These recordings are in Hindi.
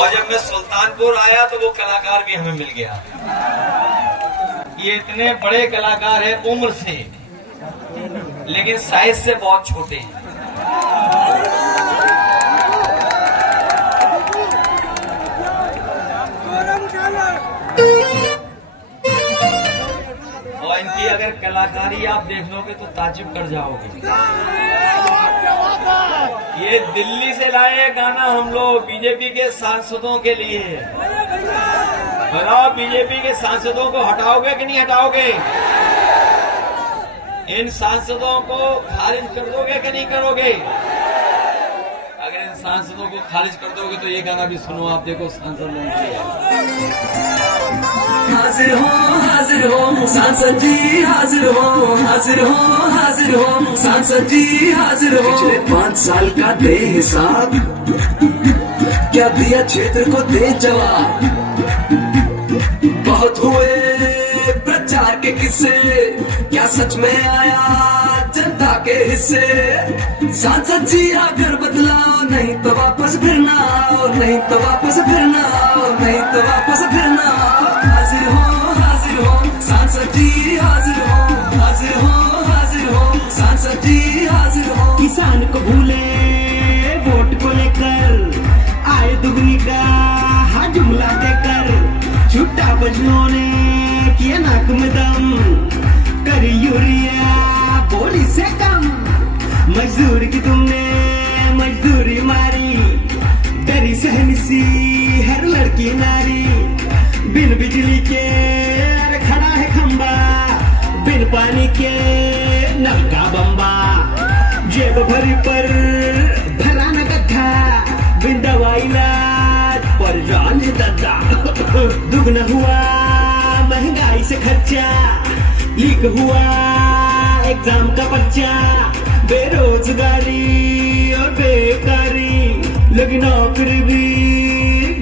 और जब मैं सुल्तानपुर आया तो वो कलाकार भी हमें मिल गया। ये इतने बड़े कलाकार हैं उम्र से, लेकिन साइज से बहुत छोटे हैं। और इनकी अगर कलाकारी आप देख लोगे तो ताज्जुब कर जाओगे। ये दिल्ली से लाए गाना हम लोग बीजेपी के सांसदों के लिए। बताओ बीजेपी के सांसदों को हटाओगे कि नहीं हटाओगे? इन सांसदों को खारिज कर दोगे कि नहीं करोगे? अगर इन सांसदों को खारिज कर दोगे तो ये गाना भी सुनो आप, देखो सांसद लोग हाजिर हो सांसद जी, हाजिर हो सांसद जी, हाजिर हो। पिछले 5 साल का दे हिसाब, क्या दिया क्षेत्र को दे जवाब। बहुत हुए प्रचार के किस्से, क्या सच में आया जनता के हिस्से। सांसद जी आकर बदलाओ, नहीं तो वापस फिरना आओ, नहीं तो वापस फिरना आओ, नहीं तो वापस फिरना आओ। हाजिर हो सांसद जी, हाजिर हो सांसद जी, हाजिर हो। किसान को भूले वोट को लेकर, आए दुगनी का जुमला देकर, छुट्टा बजनों ने किया नाक में दम, करी यूरिया बोली से कम। मजदूर की तुमने मजदूरी मारी, डरी सहनी सी हर लड़की नारी। बिन बिजली के अरे खड़ा है खंबा, बिन पानी के नल का बम्बा। जेब भरी पर भरा न गड्ढा, बिन दवाई इलाज पर जान दद्दा। दुगना हुआ महंगाई से खर्चा, लीक हुआ एग्जाम का पर्चा। बेरोजगारी और बेकारी, लगी नौकरी भी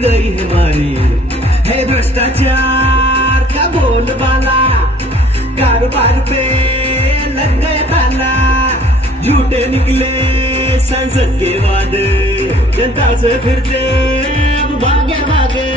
गई हमारी। है भ्रष्टाचार का बोलबाला, कारोबार पे लग गया ताला। झूठे निकले सांसद के वादे, जनता से फिरते अब भागे भागे।